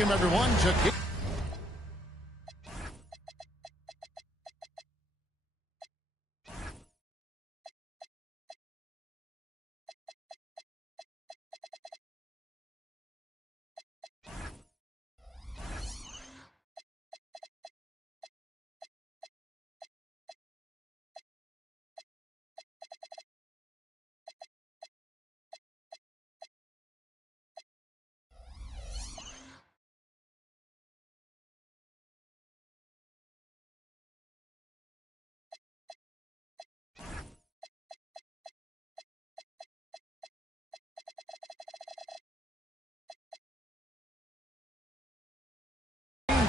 Welcome, everyone, to...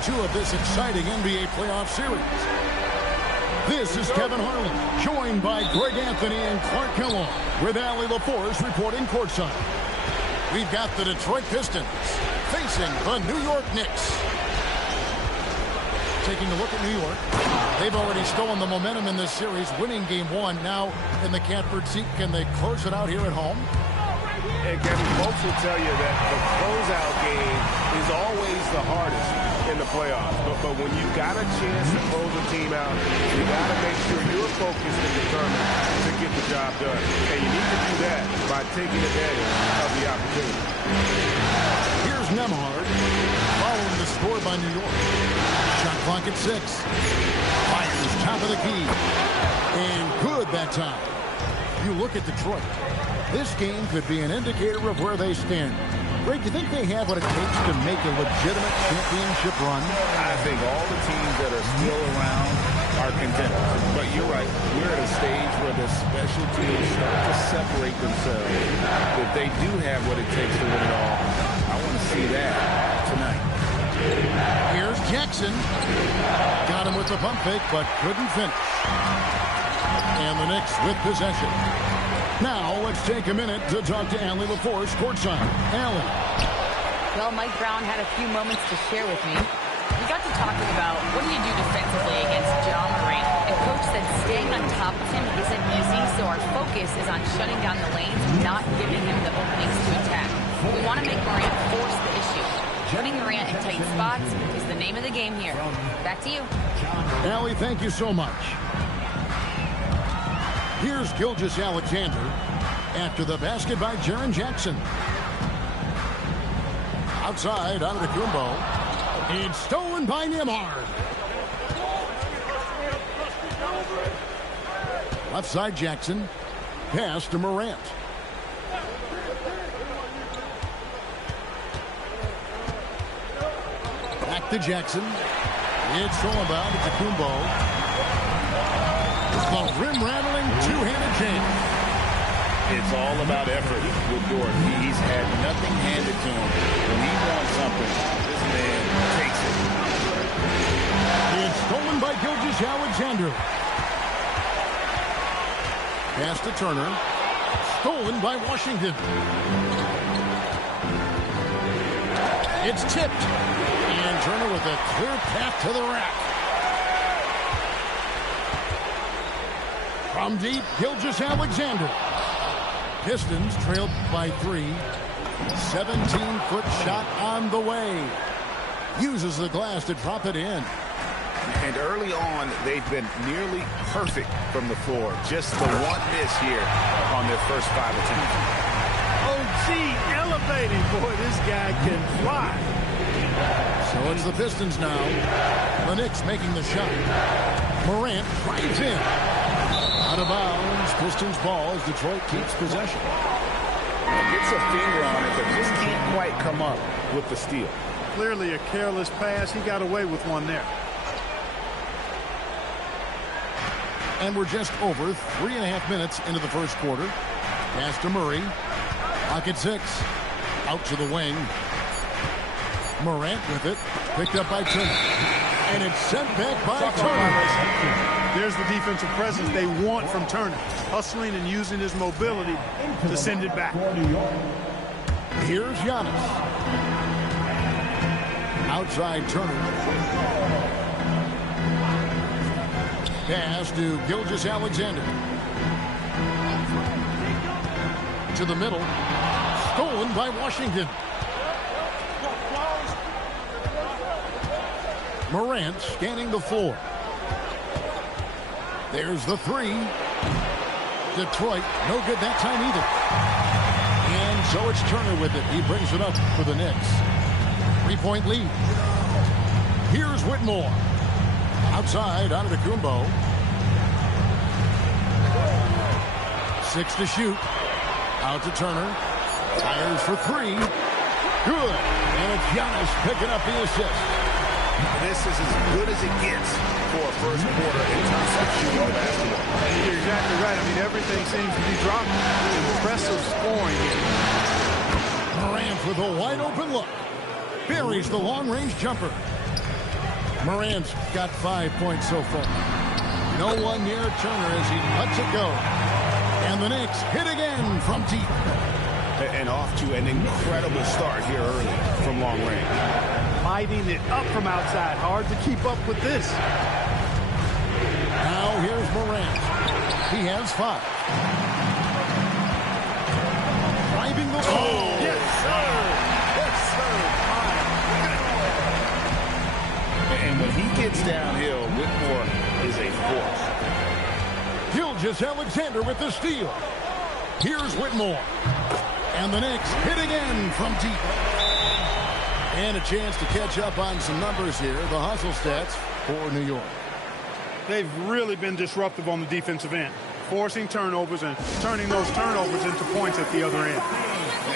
Two of this exciting NBA playoff series. This is Kevin Harlan, joined by Greg Anthony and Clark Kellogg, with Allie LaForce reporting courtside. We've got the Detroit Pistons facing the New York Knicks. Taking a look at New York, they've already stolen the momentum in this series, winning game one. Now in the catbird seat, can they close it out here at home? And Kevin, folks will tell you that the closeout game is always the hardest in the playoffs. But when you've got a chance to close a team out, you got to make sure you're focused and determined to get the job done. And you need to do that by taking advantage of the opportunity. Here's Nembhard, following the score by New York. Shot clock at 6. Fires top of the key. And good that time. You look at Detroit. This game could be an indicator of where they stand. Greg, do you think they have what it takes to make a legitimate championship run? I think all the teams that are still around are contenders. But you're right. We're at a stage where the special teams start to separate themselves. If they do have what it takes to win it all, I want to see that tonight. Here's Jackson. Got him with the pump fake, but couldn't finish. And the Knicks with possession. Now, let's take a minute to talk to Allie LaForce, courtside. Allie. Well, Mike Brown had a few moments to share with me. We got to talking about what do you do defensively against John Morant. And Coach said staying on top of him isn't easy, so our focus is on shutting down the lanes and not giving him the openings to attack. We want to make Morant force the issue. Putting Morant in tight spots is the name of the game here. Back to you. Allie, thank you so much. Here's Gilgeous-Alexander after the basket by Jaren Jackson. Outside, Antetokounmpo. It's stolen by Nembhard. Left side, Jackson. Pass to Morant. Back to Jackson. It's stolen by Antetokounmpo. The rim-rattling two-handed jam. It's all about effort with Dort. He's had nothing handed to him. When he wants something, this man takes it. It's stolen by Gilgeous-Alexander. Pass to Turner. Stolen by Washington. It's tipped. And Turner with a clear path to the rack. From deep, Gilgeous-Alexander. Pistons trailed by 3. 17-foot shot on the way. Uses the glass to drop it in. And early on, they've been nearly perfect from the floor. Just the one miss here on their first 5 attempts. OG elevating. Boy, this guy can fly. So it's the Pistons now. The Knicks making the shot. Morant drives in. Out of bounds. Pistons ball as Detroit keeps possession. Gets a finger on it, but just can't quite come up with the steal. Clearly a careless pass. He got away with one there. And we're just over 3.5 minutes into the first quarter. Pass to Murray. Pocket 6. Out to the wing. Morant with it. Picked up by Turner. And it's sent back by Turner. There's the defensive presence they want from Turner. Hustling and using his mobility to send it back. Here's Giannis. Outside Turner. Pass to Gilgeous-Alexander. To the middle. Stolen by Washington. Morant scanning the floor. There's the three. Detroit, no good that time either. And so it's Turner with it. He brings it up for the Knicks. 3-point lead. Here's Whitmore. Outside, Antetokounmpo. 6 to shoot. Out to Turner. Fires for three. Good. And it's Giannis picking up the assist. This is as good as it gets for a first quarter in terms of shooting the basketball. You're exactly right. I mean, everything seems to be dropping. Impressive scoring here. Morant with a wide open look. Buries the long-range jumper. Morant's got 5 points so far. No one near Turner as he lets it go. And the Knicks hit again from deep. And off to an incredible start here early from long range. Lighting it up from outside. Hard to keep up with this. Now here's Morant. He has 5. Driving the ball. Yes, sir. Yes, sir. And when he gets downhill, Whitmore is a force. Gilgeous-Alexander with the steal. Here's Whitmore. And the Knicks hit again from deep. And a chance to catch up on some numbers here. The hustle stats for New York. They've really been disruptive on the defensive end, forcing turnovers and turning those turnovers into points at the other end.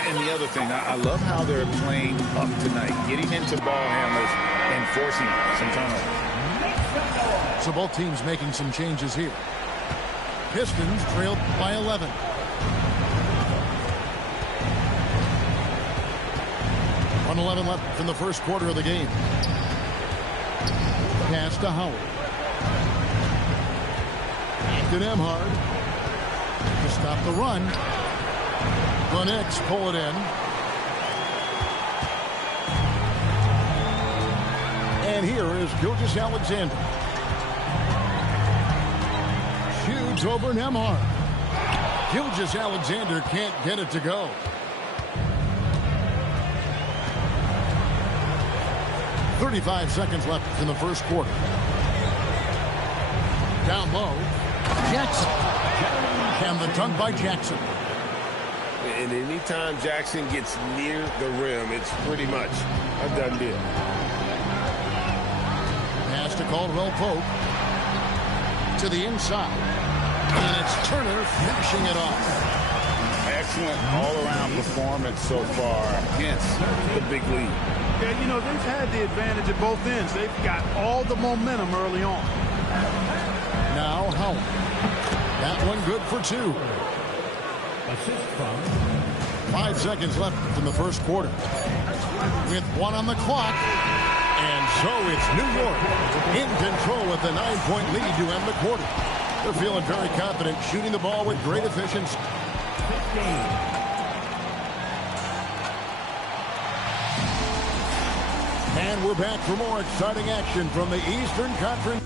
And the other thing, I love how they're playing up tonight, getting into ball handlers and forcing some turnovers. So both teams making some changes here. Pistons trailed by 11. .11 left in the first quarter of the game. Pass to Howard. To Nembhard. To stop the run. The Knicks pull it in. And here is Gilgeous-Alexander. Shoots over Nembhard. Gilgeous-Alexander can't get it to go. .35 seconds left in the first quarter. Down low. Jackson. And the dunk by Jackson. And anytime Jackson gets near the rim, it's pretty much a done deal. Pass to Caldwell Pope. To the inside. And it's Turner finishing it off. Excellent all-around performance so far against the big lead. Yeah, you know, they've had the advantage at both ends. They've got all the momentum early on. Now Howard. That one good for 2. 5 seconds left in the first quarter. With 1 on the clock. And so it's New York in control with the 9-point lead to end the quarter. They're feeling very confident, shooting the ball with great efficiency. And we're back for more exciting action from the Eastern Conference.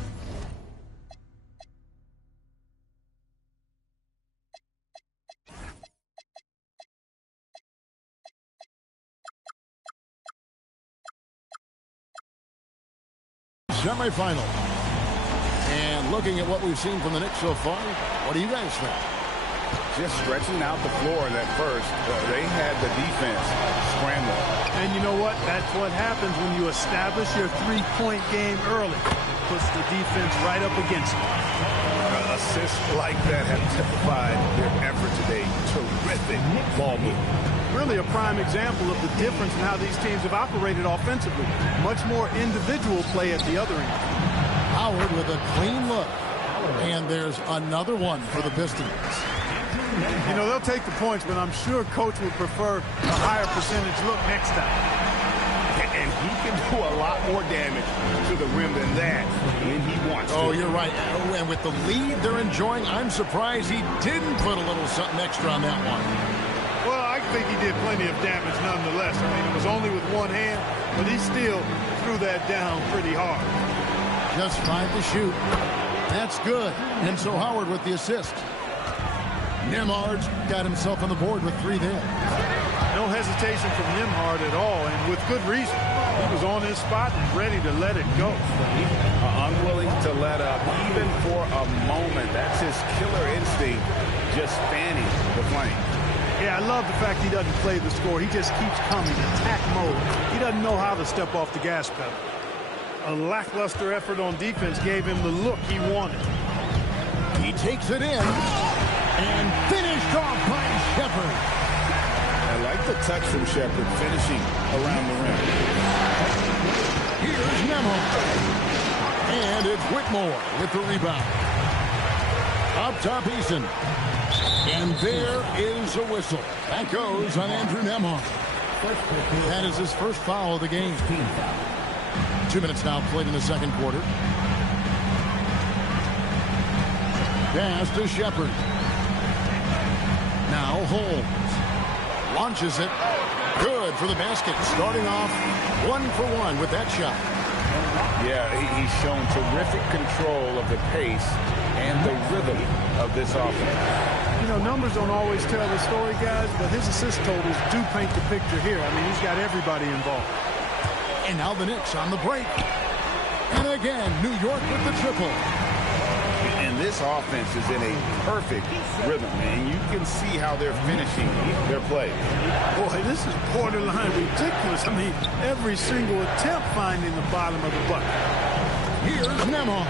Semifinal. And looking at what we've seen from the Knicks so far, what do you guys think? Just stretching out the floor in that first. They had the defense scrambling. And you know what? That's what happens when you establish your three-point game early. Puts the defense right up against it. Assists like that have typified their effort today. Terrific ball movement. Really a prime example of the difference in how these teams have operated offensively. Much more individual play at the other end. Howard with a clean look. And there's another one for the Pistons. You know, they'll take the points, but I'm sure Coach would prefer a higher percentage look next time. And he can do a lot more damage to the rim than that when he wants to. Oh, you're right. And with the lead they're enjoying, I'm surprised he didn't put a little something extra on that one. Well, I think he did plenty of damage nonetheless. I mean, it was only with one hand, but he still threw that down pretty hard. Just 5 to shoot. That's good. And so Howard with the assist. Nembhard's got himself on the board with 3 there. No hesitation from Nembhard at all, and with good reason. He was on his spot and ready to let it go. Unwilling to let up, even for a moment. That's his killer instinct, just fanning the flame. Yeah, I love the fact he doesn't play the score. He just keeps coming, attack mode. He doesn't know how to step off the gas pedal. A lackluster effort on defense gave him the look he wanted. He takes it in and finished off by Shepard. I like the touch from Shepard, finishing around the rim. Here's Nembhard. And it's Whitmore with the rebound. Up top, Eason. And there is a whistle. That goes on Andrew Nembhard. That is his first foul of the game. 2 minutes now played in the second quarter. Pass to Shepard. Now Holmes. Launches it. Good for the basket. Starting off 1-for-1 with that shot. Yeah, he's shown terrific control of the pace and the rhythm of this offense. You know, numbers don't always tell the story, guys, but his assist totals do paint the picture here. I mean, he's got everybody involved. And now the Knicks on the break. And again, New York with the triple. And this offense is in a perfect rhythm, and you can see how they're finishing their play. Boy, this is borderline ridiculous. I mean, every single attempt finding the bottom of the bucket. Here's Nembhard.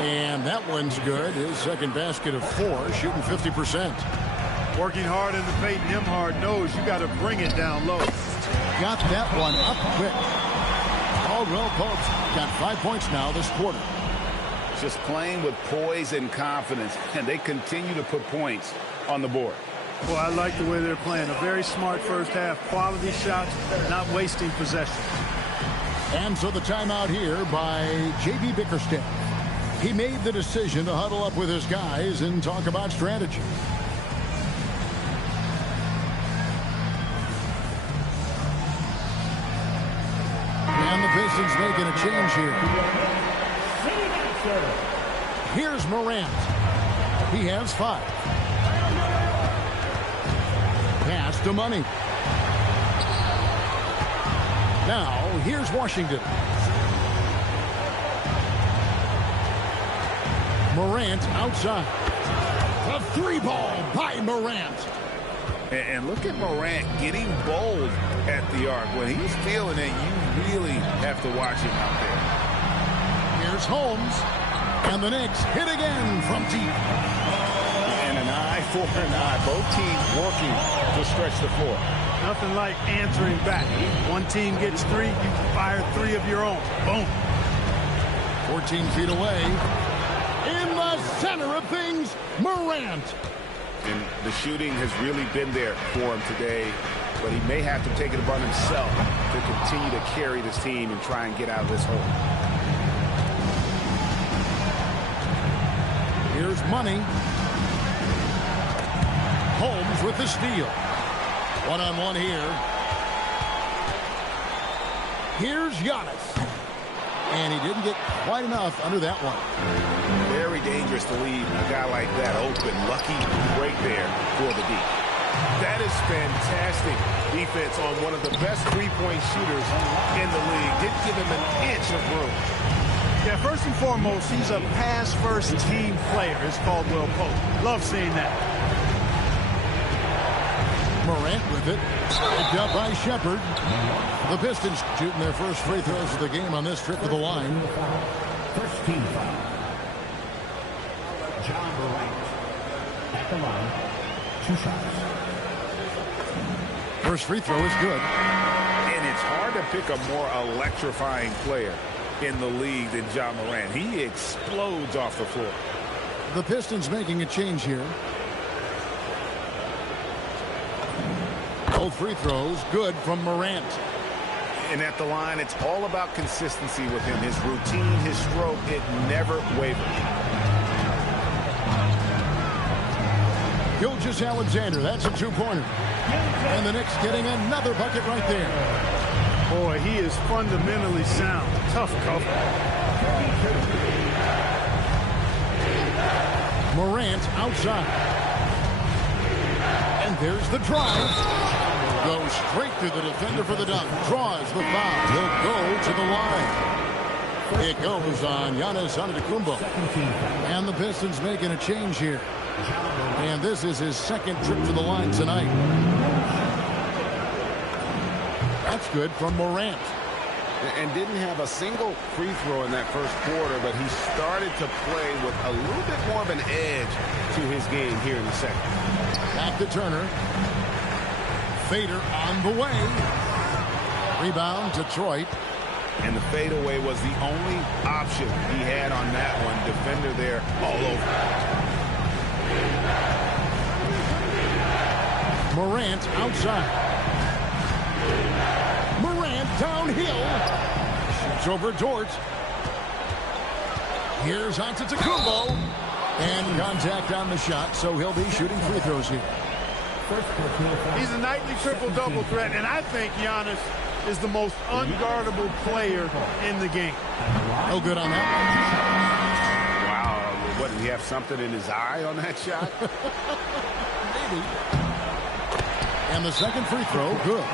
And that one's good. His second basket of 4, shooting 50%. Working hard in the paint, Nembhard knows you got to bring it down low. Got that one up quick. Caldwell Pope's got 5 points now this quarter. Just playing with poise and confidence, and they continue to put points on the board. Well, I like the way they're playing. A very smart first half. Quality shots, not wasting possession. And so the timeout here by J.B. Bickerstaff. He made the decision to huddle up with his guys and talk about strategy. And the Pistons making a change here. Here's Morant. He has 5. Pass to Money. Now, here's Washington. Morant outside. A 3-ball by Morant. And look at Morant getting bold at the arc. When he's feeling it, you really have to watch him out there. Here's Holmes. And the Knicks hit again from deep. And an eye for an eye. Both teams working to stretch the floor. Nothing like answering back. One team gets 3, you fire 3 of your own. Boom. 14 feet away. In the center of things, Morant. And the shooting has really been there for him today, but he may have to take it upon himself to continue to carry this team and try and get out of this hole. Here's Money. Holmes with the steal. One-on-one here. Here's Giannis. And he didn't get quite enough under that one. Very dangerous to leave a guy like that open. Lucky break there for the D. That is fantastic defense on one of the best three-point shooters in the league. Didn't give him an inch of room. Yeah, first and foremost, he's a pass-first team player. It's Caldwell Pope. Love seeing that. Morant with it. Picked up by Shepard. The Pistons shooting their first free throws of the game on this trip to the line. First team foul. John Morant at the line. 2 shots. First free throw is good. And it's hard to pick a more electrifying player in the league than John Morant. He explodes off the floor. The Pistons making a change here. Both free throws good from Morant. And at the line, it's all about consistency with him. His routine, his stroke, it never wavers. Gilgeous-Alexander, that's a 2-pointer. And the Knicks getting another bucket right there. Boy, he is fundamentally sound. Tough cover. Morant outside. And there's the drive. Goes straight through the defender for the dunk. Draws the foul. He'll go to the line. It goes on Giannis Antetokounmpo. And the Pistons making a change here. And this is his second trip to the line tonight. That's good from Morant. And didn't have a single free throw in that first quarter, but he started to play with a little bit more of an edge to his game here in the second. Back to Turner. Fader on the way. Rebound, Detroit. And the fadeaway was the only option he had on that one. Defender there all over. Morant outside. Morant downhill. Shoots over Dort. Here's Antetokounmpo. And contact on the shot, so he'll be shooting free throws here. He's a nightly triple-double threat, and I think Giannis is the most unguardable player in the game. No good on that. Wow. What, did he have something in his eye on that shot? Maybe. And the second free throw, good.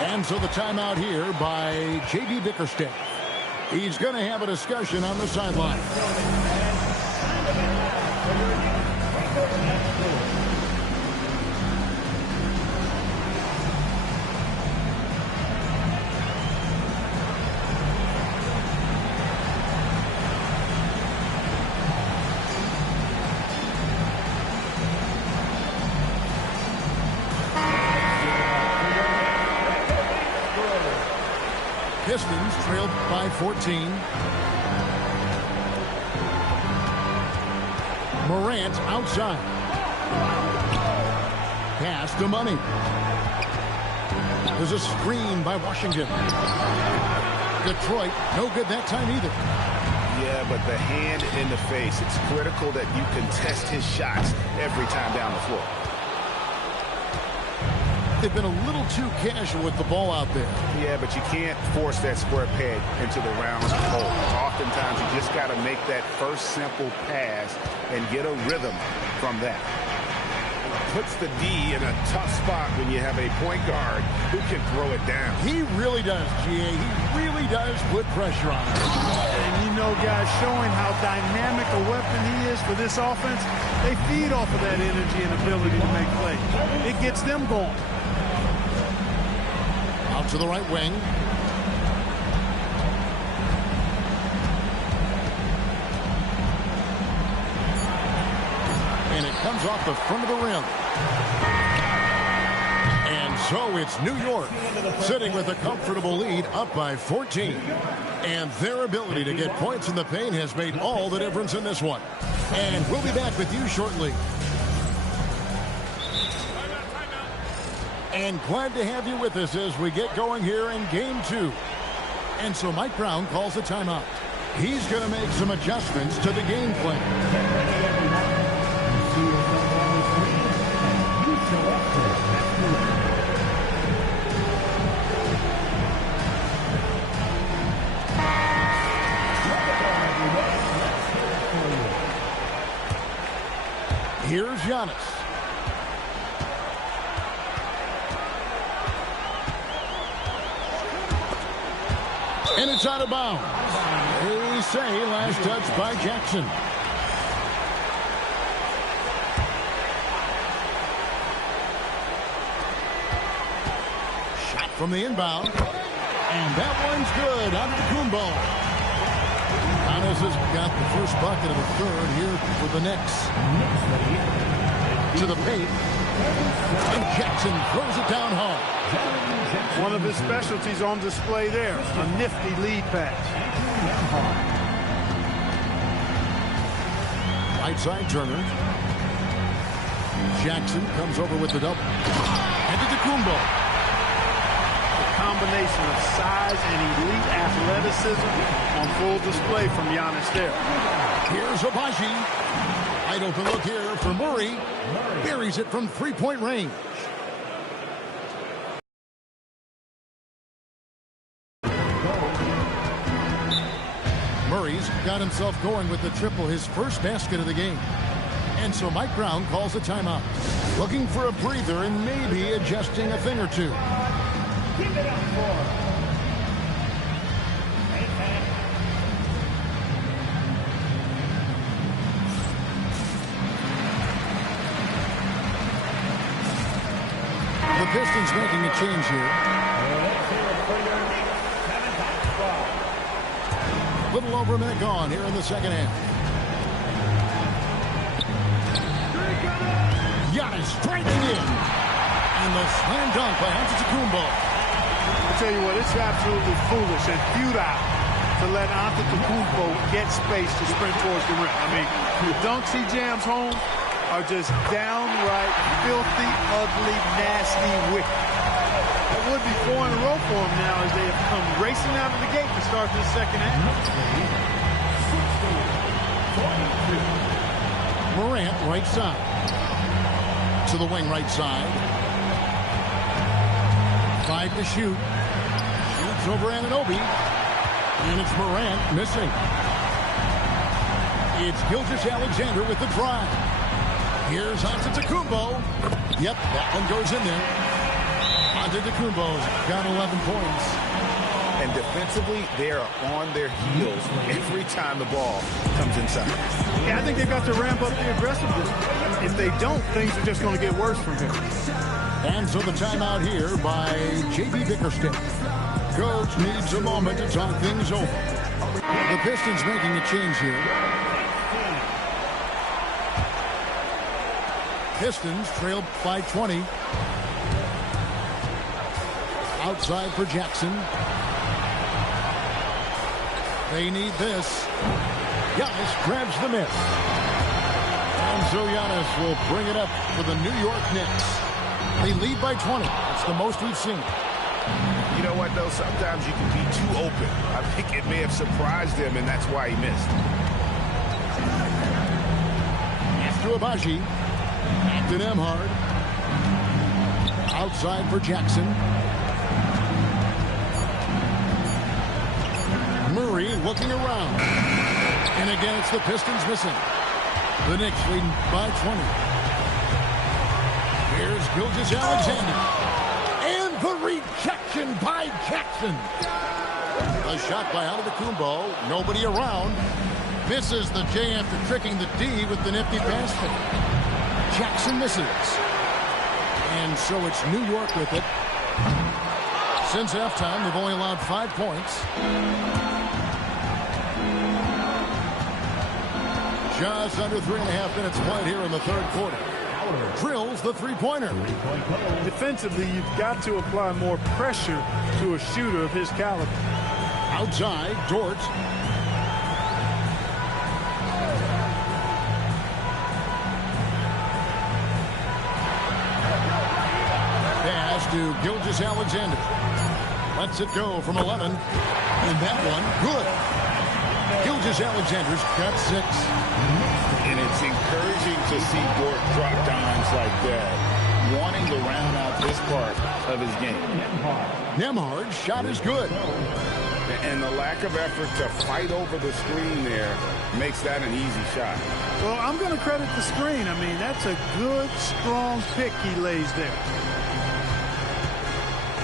And so the timeout here by J.B. Bickerstaff. He's going to have a discussion on the sideline. Pistons trailed by 14. Morant outside. Pass to Money. There's a screen by Washington. Detroit, no good that time either. Yeah, but the hand in the face. It's critical that you contest his shots every time down the floor. They've been a little too casual with the ball out there. Yeah, but you can't force that square peg into the round hole. Oftentimes, you just got to make that first simple pass and get a rhythm from that. Puts the D in a tough spot when you have a point guard who can throw it down. He really does, G.A. He really does put pressure on him. And you know, guys, showing how dynamic a weapon he is for this offense, they feed off of that energy and ability to make plays. It gets them going. Out to the right wing. And it comes off the front of the rim. And so it's New York sitting with a comfortable lead up by 14. And their ability to get points in the paint has made all the difference in this one. And we'll be back with you shortly. And glad to have you with us as we get going here in Game 2. And so Mike Brown calls a timeout. He's going to make some adjustments to the game plan. Here's Giannis. And it's out of bounds. They say last touch by Jackson. Shot from the inbound. And that one's good. Antetokounmpo. Giannis has got the first bucket of the third here for the Knicks. To the paint. And Jackson throws it down hard. One of his specialties on display there. A nifty lead pass. Right side Turner. Jackson comes over with the double. And Antetokounmpo. A combination of size and elite athleticism on full display from Giannis there. Here's Abaji. Wide open look here for Murray. Buries it from three-point range. Murray's got himself going with the triple, his first basket of the game. And so Mike Brown calls a timeout. Looking for a breather and maybe adjusting a thing or two. Keep it up for The Pistons making a change here. Little over a minute gone here in the second half. Giannis striking in. And the slam dunk by Antetokounmpo. I tell you what, it's absolutely foolish and futile to let Antetokounmpo get space to sprint towards the rim. I mean, the dunks he jams home are just downright filthy, ugly, nasty, wicked. That would be 4 in a row for him now as they have come racing out of the gate to start this second half. Morant right side. To the wing right side. 5 to shoot. Shoots over Anunoby. And it's Morant missing. It's Gilgeous-Alexander with the drive. Here's Antetokounmpo. Yep, that one goes in there. Antetokounmpo's got 11 points. And defensively, they are on their heels every time the ball comes inside. Yeah, I think they've got to ramp up the aggressiveness. If they don't, things are just going to get worse from here. And so the timeout here by J.B. Bickerstaff. Coach needs a moment to talk things over. The Pistons making a change here. Pistons trail by 20. Outside for Jackson. They need this. Giannis grabs the miss. And so Giannis will bring it up for the New York Knicks. They lead by 20. That's the most we've seen. You know what, though? Sometimes you can be too open. I think it may have surprised him, and that's why he missed. To Abaji. To Nemhard. Outside for Jackson. Murray looking around. And again, it's the Pistons missing. The Knicks leading by 20. Here's Gilgeous-Alexander. And the rejection by Jackson. A shot by Antetokounmpo. Nobody around. Misses the J after tricking the D with the nifty pass fake. Jackson misses. And so it's New York with it. Since halftime, they've only allowed 5 points. Just under 3.5 minutes played here in the third quarter. Drills the three-pointer. Defensively, you've got to apply more pressure to a shooter of his caliber. Outside, Dort. Pass to Gilgeous-Alexander. Lets it go from 11. And that one, good. Gilgeous-Alexander's got 6. And it's encouraging to see Dort drop dimes like that, wanting to round out this part of his game. Nemhard's shot is good. And the lack of effort to fight over the screen there makes that an easy shot. Well, I'm going to credit the screen. I mean, that's a good, strong pick he lays there.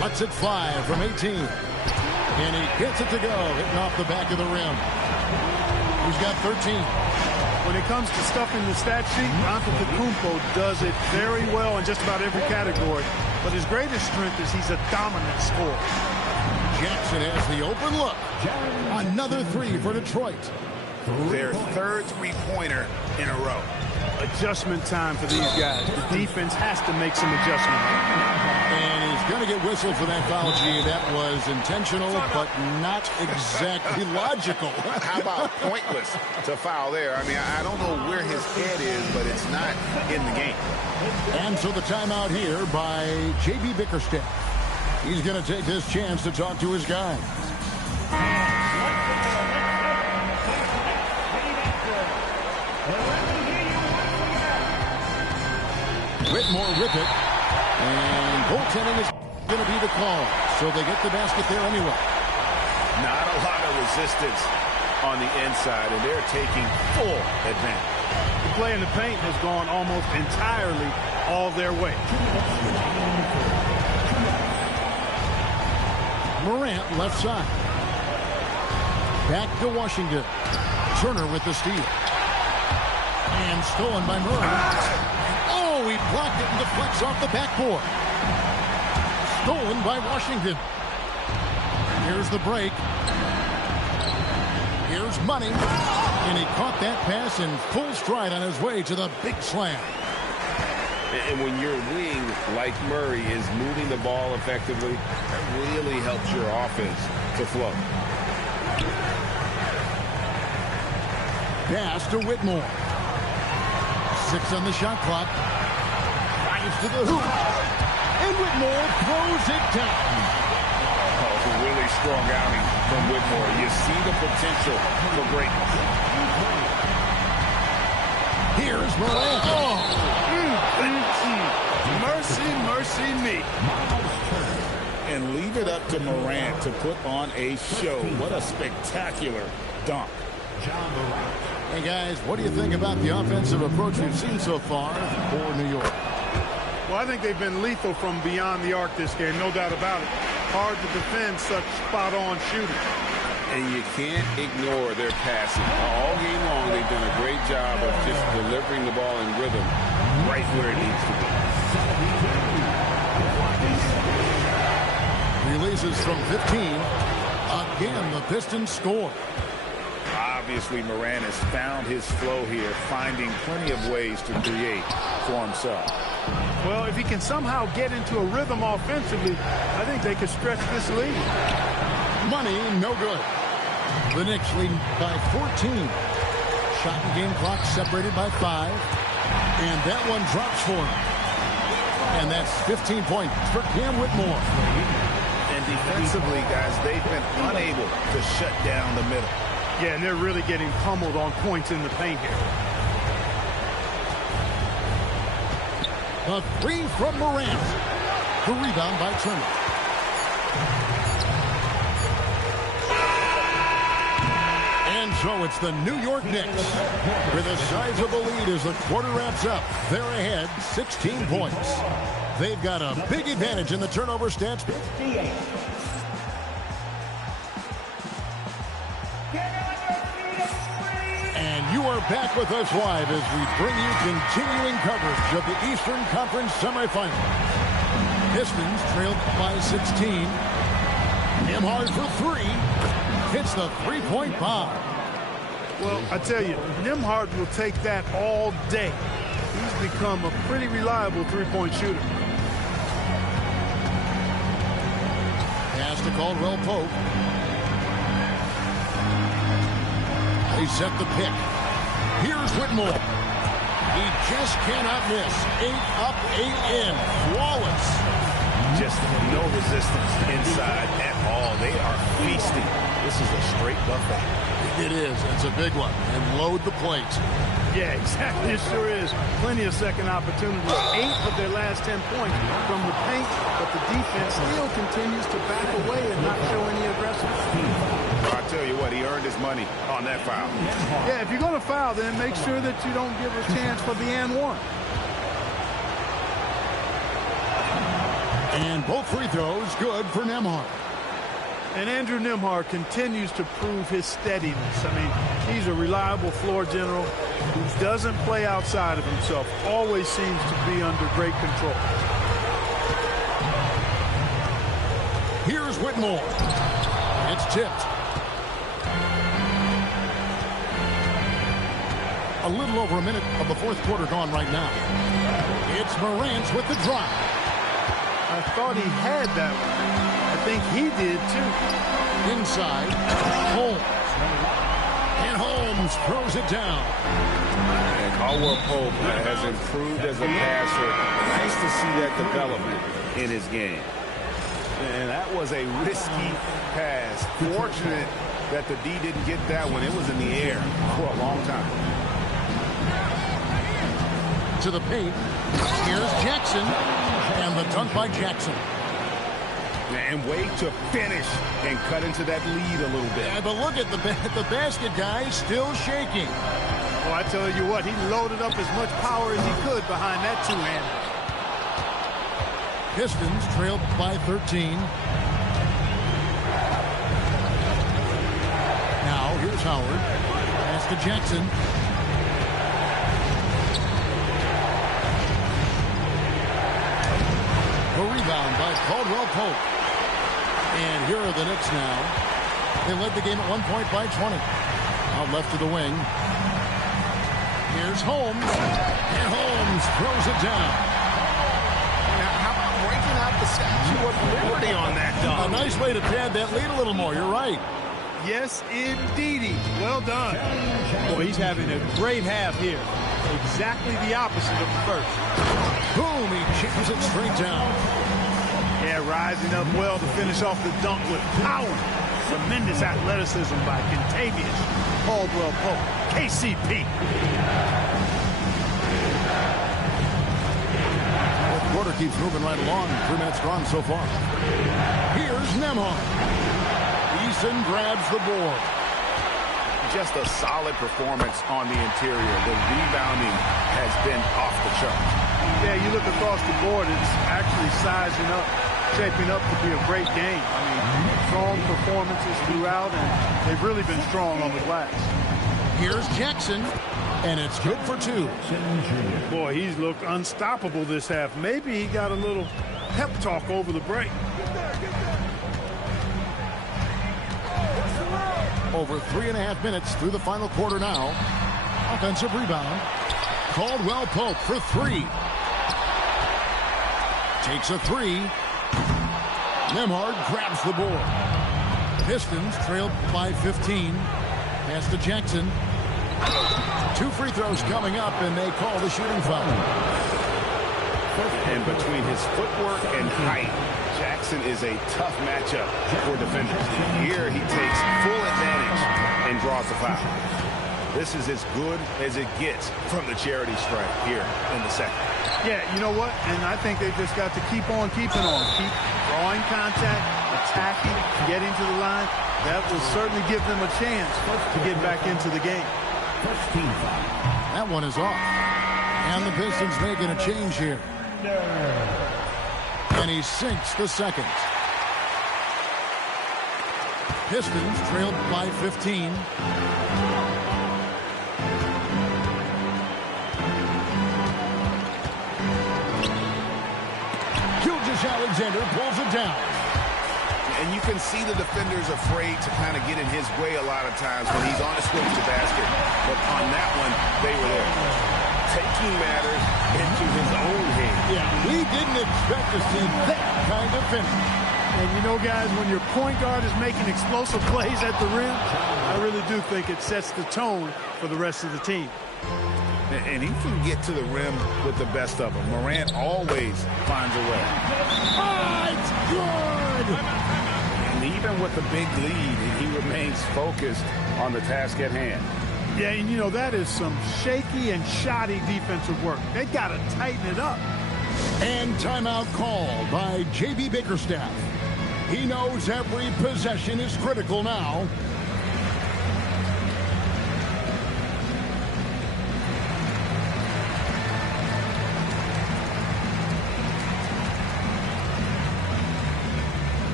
Lets it fly from 18. And he gets it to go, hitting off the back of the rim. He's got 13. When it comes to stuffing the stat sheet, Antetokounmpo does it very well in just about every category. But his greatest strength is he's a dominant scorer. Jackson has the open look. Another 3 for Detroit. Their third three-pointer in a row. Adjustment time for these guys. The defense has to make some adjustment. And he's going to get whistled for that foul, G. That was intentional, but not exactly logical. How about pointless to foul there? I mean, I don't know where his head is, but it's not in the game. And so the timeout here by J.B. Bickerstaff. He's going to take this chance to talk to his guys. Whitmore with it. And goaltending is going to be the call. So they get the basket there anyway. Not a lot of resistance on the inside, and they're taking full advantage. The play in the paint has gone almost entirely all their way. Morant left side. Back to Washington. Turner with the steal. And stolen by Murray. Oh, he blocked it and deflects off the backboard. Stolen by Washington. Here's the break. Here's Money. And he caught that pass in full stride on his way to the big slam. And when your wing, like Murray, is moving the ball effectively, that really helps your offense to flow. Pass to Whitmore. 6 on the shot clock. Fires to the hoop. And Whitmore throws it down. Oh, a really strong outing from Whitmore. You see the potential for greatness. Here's Morant. Oh! Mercy, mercy me. And leave it up to Morant to put on a show. What a spectacular dunk. Hey, guys, what do you think about the offensive approach we've seen so far for New York? Well, I think they've been lethal from beyond the arc this game, no doubt about it. Hard to defend such spot-on shooting. And you can't ignore their passing. All game long, they've done a great job of just delivering the ball in rhythm right where it needs to be. Releases from 15. Again, the Pistons score. Obviously, Morant has found his flow here, finding plenty of ways to create for himself. Well, if he can somehow get into a rhythm offensively, I think they could stretch this lead. Money, no good. The Knicks lead by 14. Shot and game clock separated by 5. And that one drops for him. And that's 15 points for Cam Whitmore. And defensively, guys, they've been unable to shut down the middle. Yeah, and they're really getting pummeled on points in the paint here. A 3 from Morant. The rebound by Turner. And so it's the New York Knicks with a sizable lead as the quarter wraps up. They're ahead 16 points. They've got a big advantage in the turnover stats. And you are back with us live as we bring you continuing coverage of the Eastern Conference semifinals. Pistons trailed by 16. Nembhard for 3. Hits the three-point bomb. Well, I tell you, Nembhard will take that all day. He's become a pretty reliable three-point shooter. Pass to Caldwell Pope. They set the pick. Here's Whitmore. He just cannot miss. 8 up, 8 in. Flawless. Just no resistance inside at all. They are feasting. This is a straight buffet. It is. It's a big one. And load the plate. Yeah, exactly. It sure is. Plenty of second opportunities. 8 of their last 10 points from the paint, but the defense still continues to back away and not show any aggressiveness. I tell you what, he earned his money on that foul. Yeah, if you're going to foul, then make sure that you don't give a chance for the and one. And both free throws good for Nembhard. And Andrew Nembhard continues to prove his steadiness. I mean, he's a reliable floor general who doesn't play outside of himself, always seems to be under great control. Here's Whitmore. It's tipped. A little over a minute of the fourth quarter gone right now. It's Morant with the drive. I thought he had that one. I think he did, too. Inside, Holmes. And Holmes throws it down. And Caldwell Pope has improved as a passer. Nice to see that development in his game. And that was a risky pass. Fortunate that the D didn't get that one. It was in the air for a long time. To the paint. Here's Jackson. And the dunk by Jackson. And wait to finish and cut into that lead a little bit. Yeah, but look at the basket, guys, still shaking. Well, I tell you what, he loaded up as much power as he could behind that two-hander. Pistons trailed by 13. Now, here's Howard. Pass to Jackson. A rebound by Caldwell Pope. And here are the Knicks now. They led the game at 1 point by 20. Out left to the wing. Here's Holmes. And Holmes throws it down. Now, how about breaking out the Statue of Liberty on that dunk? A nice way to pad that lead a little more. You're right. Yes, indeedy. Well done. Boy, he's having a great half here. Exactly the opposite of the first. Boom, he chips it straight down. Yeah, rising up well to finish off the dunk with power. Tremendous athleticism by Contavious Caldwell Pope, KCP. The quarter keeps moving right along. 3 minutes gone so far. Here's Nembhard. Eason grabs the board. Just a solid performance on the interior. The rebounding has been off the charts. Yeah, you look across the board, it's actually sizing up, shaping up to be a great game. I mean, strong performances throughout, and they've really been strong on the glass. Here's Jackson, and it's good for 2. Boy, he's looked unstoppable this half. Maybe he got a little pep talk over the break. Over 3.5 minutes through the final quarter now. Offensive rebound. Caldwell Pope for 3. Takes a 3. Nembhard grabs the board. Pistons trailed by 15. Pass to Jackson. 2 free throws coming up, and they call the shooting foul. And between his footwork and height, Jackson is a tough matchup for defenders. Here he takes full advantage and draws the foul. This is as good as it gets from the charity stripe here in the second. Yeah, you know what? And I think they've just got to keep on keeping on. Keep drawing contact, attacking, getting to the line. That will certainly give them a chance to get back into the game. That one is off. And the Pistons making a change here. And he sinks the second. Pistons trailed by 15. Alexander pulls it down. And you can see the defenders afraid to kind of get in his way a lot of times when he's on his way to the basket. But on that one, they were there. Taking matters into his own hands. Yeah, we didn't expect to see that kind of finish. And you know, guys, when your point guard is making explosive plays at the rim, I really do think it sets the tone for the rest of the team. And he can get to the rim with the best of them. Morant always finds a way. Oh, it's good! And even with the big lead, he remains focused on the task at hand. Yeah, and you know, that is some shaky and shoddy defensive work. They got to tighten it up. And timeout called by J.B. Bickerstaff. He knows every possession is critical now.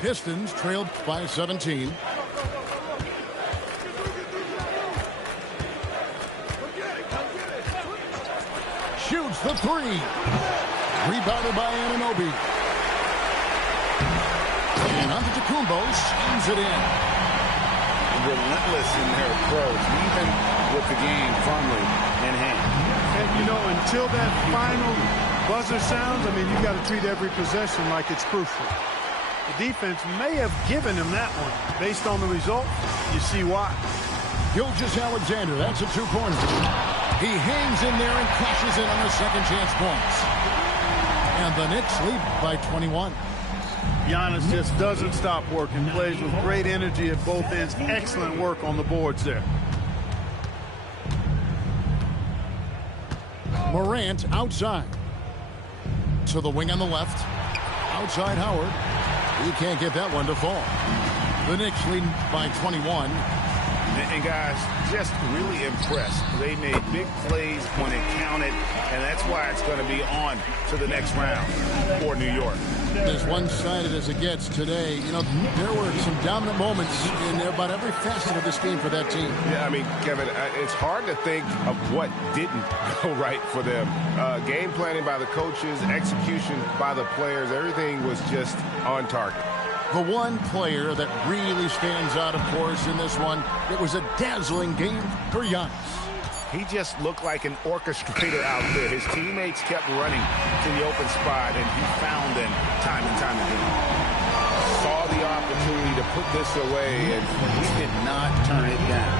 Pistons trailed by 17. Shoots the 3. Rebounded by Anunoby. And Antetokounmpo slams it in. Relentless in their approach, even with the game firmly in hand. And, you know, until that final buzzer sounds, I mean, you got to treat every possession like it's crucial. The defense may have given him that one. Based on the result, you see why. Alexander, that's a 2-pointer. He hangs in there and cashes in on the second chance points. And the Knicks lead by 21. Giannis just doesn't stop working. Plays with great energy at both ends. Excellent work on the boards there. Morant outside. To the wing on the left. Outside Howard. He can't get that one to fall. The Knicks lead by 21. And guys, just really impressed. They made big plays when it counted, and that's why it's going to be on to the next round for New York. As one-sided as it gets today, you know, there were some dominant moments in about every facet of this game for that team. Yeah, I mean, Kevin, it's hard to think of what didn't go right for them. Game planning by the coaches, execution by the players, everything was just on target. The one player that really stands out, of course, in this one, it was a dazzling game for Giannis. He just looked like an orchestrator out there. His teammates kept running to the open spot, and he found them time and time again. Saw the opportunity to put this away, and he did not turn it down.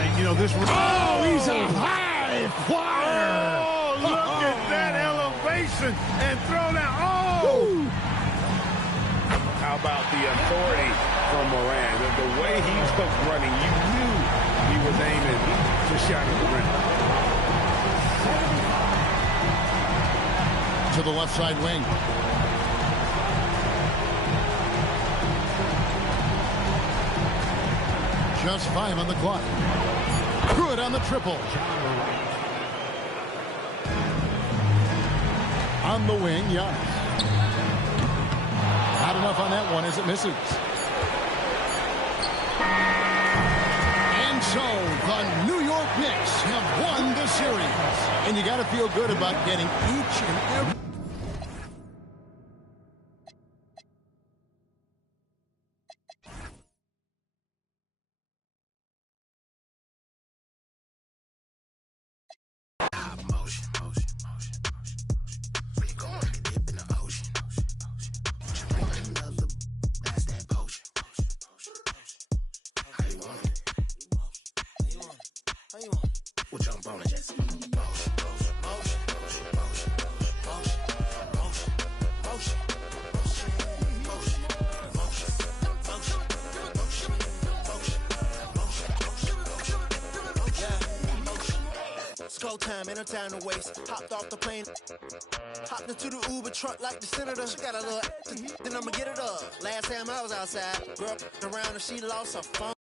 And, you know, this... Oh, he's a high flyer! Oh, look at that elevation and throw down. Oh! How about the authority from Morant? The way he was running, you knew he was aiming to shot at the rim. To the left side wing. Just 5 on the clock. Good on the triple. On the wing, Giannis. Not enough on that one as it misses. And so the New York Knicks have won the series. And you got to feel good about getting each and every... Time, ain't no time to waste. Hopped off the plane, hopped into the Uber truck like the senator. She got a little, then I'ma get it up. Last time I was outside, girl around and she lost her phone.